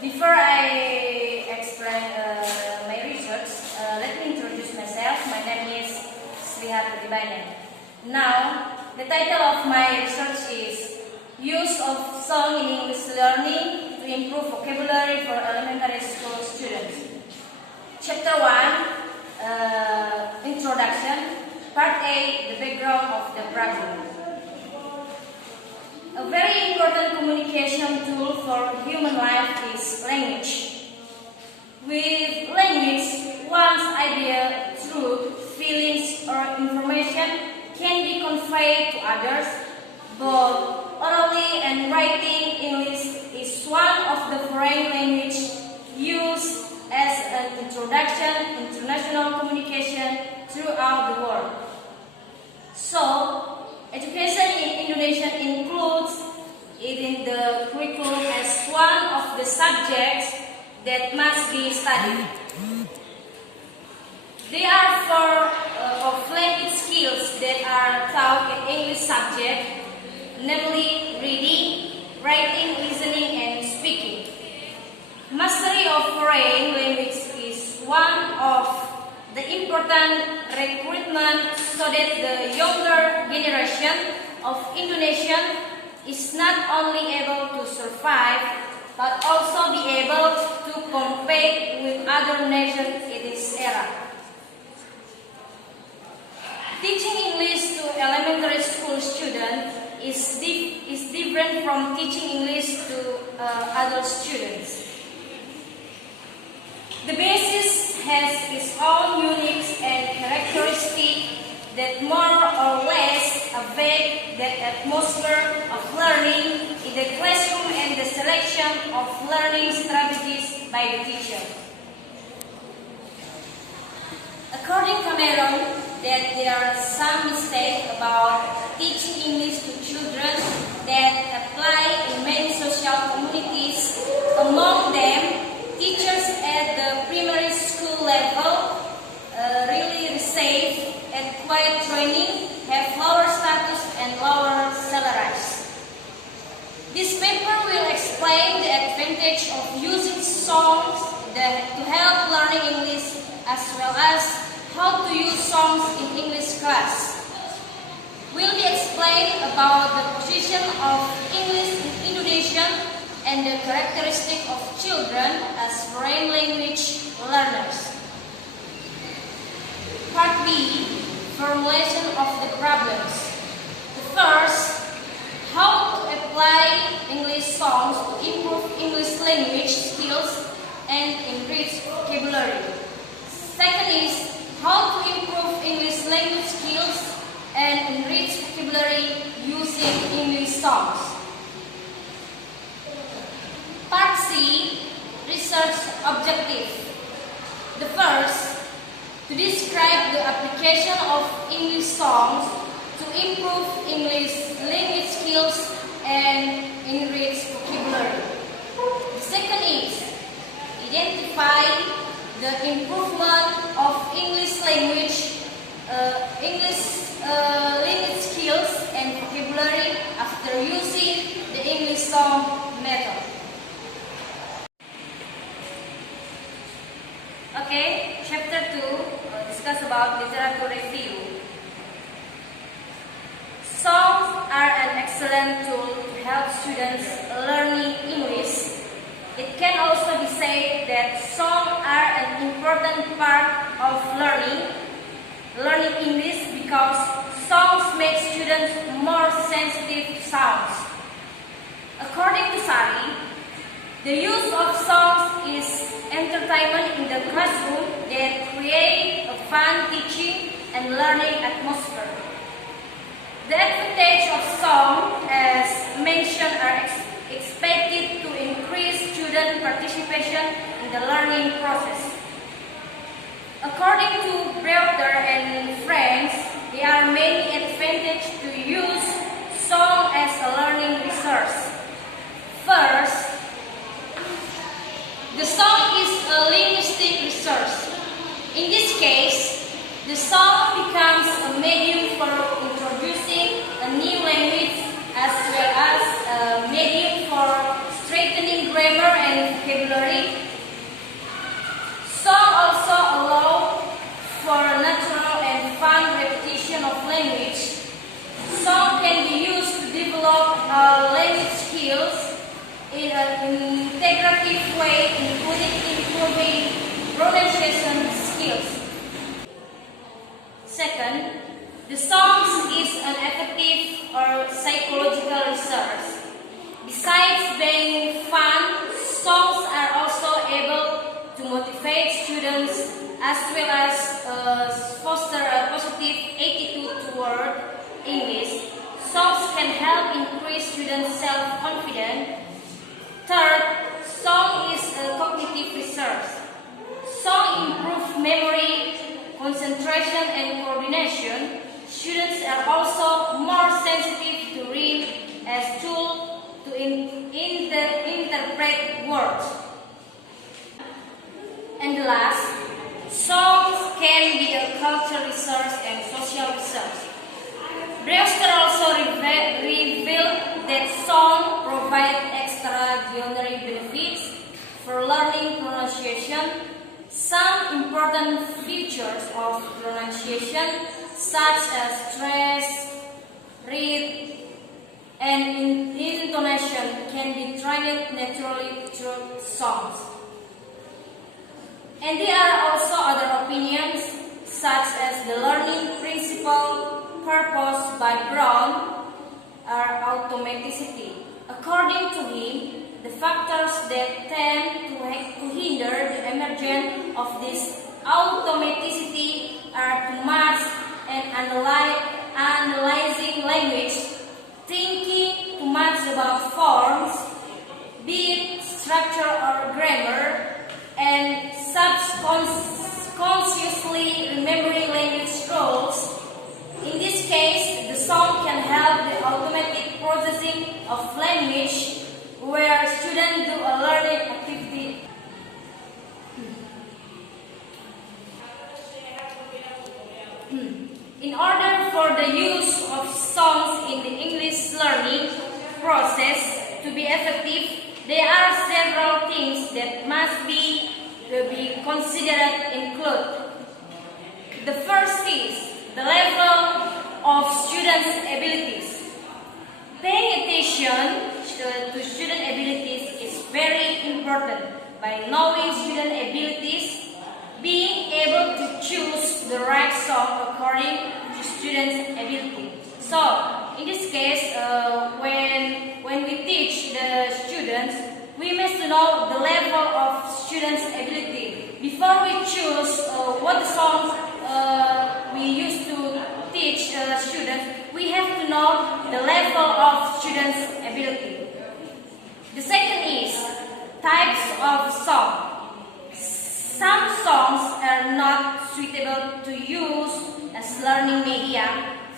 Before I explain my research, let me introduce myself. My name is Srihat Dibanen. Now, the title of my research is Use of Song in English Learning to Improve Vocabulary for Elementary School Students. Chapter 1, Introduction. Part A, the background of the problem. A very important communication tool for human life is language. With language, one's idea, truth, feelings, or information can be conveyed to others. Both orally and writing English is one of the foreign languages used as an introduction to international communication throughout the world. So, education in Indonesia includes it in the curriculum as one of the subjects that must be studied. There are four of language skills that are taught in English subject, namely reading, writing, listening, and speaking. Mastery of foreign language is one of the important recruitment so that the younger generation of Indonesian is not only able to survive but also be able to compete with other nations in this era. Teaching English to elementary school students is different from teaching English to adult students. The basis has its own unique and characteristic that more or less affect the atmosphere of learning in the classroom and the selection of learning strategies by the teacher. According to Cameron, that there are some mistakes about teaching English to children that apply in many social communities. Among them, teachers at the primary school level really receive and quiet training, have lower status and lower salaries. This paper will explain the advantage of using songs to help learning English as well as how to use songs in English class. Will be explained about the position of English in Indonesia and the characteristic of children as foreign language learners. Part B, formulation of the problems. The first, how to apply English songs to improve English language skills and enrich vocabulary. Second is, how to improve English language skills and enrich vocabulary using English songs. Part C, research objective. The first, to describe the application of English songs to improve English language skills and enrich vocabulary. The second is, identify the improvement of English language skills and vocabulary after using the English song method. Okay, chapter 2 discuss about literature review. Songs are an excellent tool to help students learning English. It can also be said that songs are an important part of learning English because songs make students more sensitive to sounds. According to Sari, the use of songs is entertainment in the classroom that create a fun teaching and learning atmosphere. The advantage of song, as mentioned, are expected to increase student participation in the learning process. According to Breuter and friends, there are many advantages to use song as a learning resource. First, the song is a linguistic resource. In this case, the song becomes a medium for introducing a new language as well as a medium for strengthening grammar and vocabulary. vocabulary. Song also allow for natural and fun repetition of language. Song can be used to develop language skills in an integrative way, including improving pronunciation skills. Second, the songs is an effective or psychological research. Besides being fun, songs are also able to motivate students as well as foster a positive attitude toward English. Songs can help increase students' self-confidence. Third, song is a cognitive research. Song improve memory, concentration, and coordination. Students are also more sensitive to read as tool to interpret words. And the last, songs can be a cultural research and social research. Brewster also revealed that song provide extraordinary benefits for learning pronunciation. Some important features of pronunciation, such as stress, read, and intonation, can be trained naturally through songs. And there are also other opinions, such as the learning principle proposed by Brown are automaticity. According to him, the factors that tend to hinder the emergence of this automaticity are too much and analyzing language, thinking too much about forms, be it structure or grammar, and subconsciously remembering language rules. In this case, the song can help the automatic processing of language where students do a learning activity. In order for the use of songs in the English learning process to be effective, there are several things that must be considered include. The first is the level of students' abilities. Paying attention to student abilities is very important. By knowing student abilities, being able to choose the right song according to students' ability. So, in this case, when we teach the students, we must know the level of students' ability. Before we choose what songs we used to teach students, we have to know the level of students' ability. The second is types of song. Some songs are not suitable to use as learning media.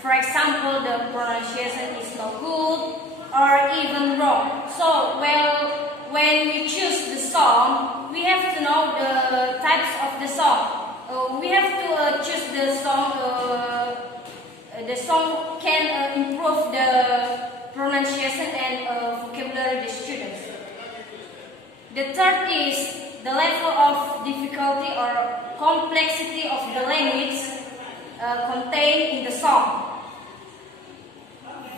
For example, the pronunciation is not good or even wrong. So, when we choose the song, we have to know the types of the song. We have to choose the song. The song can improve the pronunciation and vocabulary of the students. The third is the level of difficulty or complexity of the language contained in the song.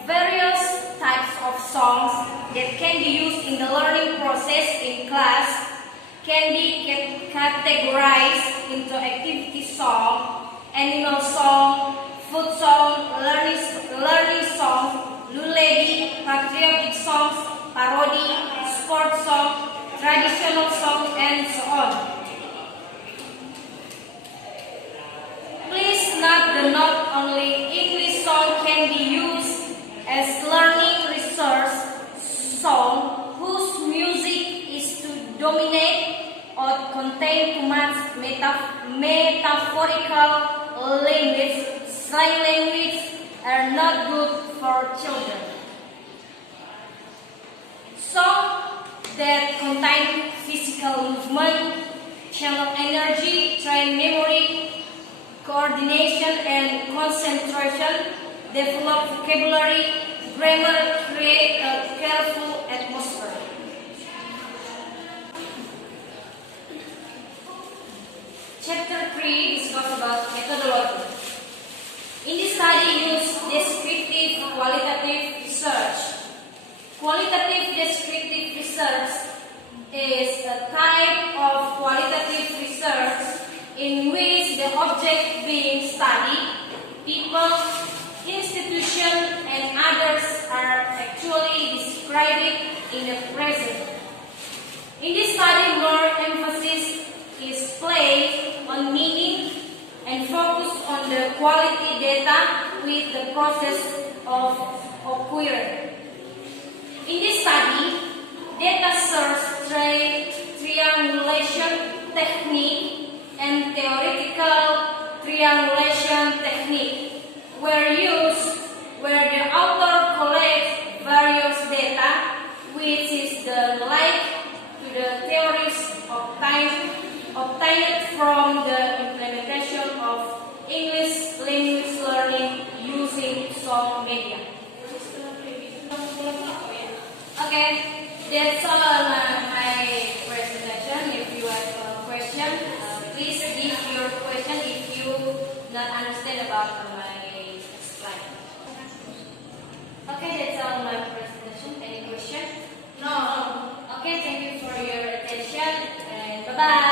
Various types of songs that can be used in the learning process in class can be categorized into activity song, animal song, food song, learning song, lullaby, patriotic songs, parody, sport song, traditional song, and so on. Please note that not only English song can be used as learning resource song whose music is to dominate or contain too much metaphorical language. Slang language are not good for children. Songs that contain physical movement, channel energy, train memory, coordination and concentration, develop vocabulary, grammar, create a careful atmosphere. Chapter 3 discusses about methodology. In this study, use descriptive qualitative research. Qualitative descriptive research is a type of qualitative research in which the object being studied, people, institutions, and others are actually described in the present. In this study, more emphasis is placed on meaning and focus on the quality data with the process of occurrence. In this study, data search triangulation technique and theoretical triangulation technique were used where the author collects various data which is the like to the theories obtained from the implementation of English language learning using some media. Okay, that's all my presentation. If you have a question, please give your question if you not understand about my slide. Okay, that's all my presentation. Any question? No. Okay, thank you for your attention and bye-bye.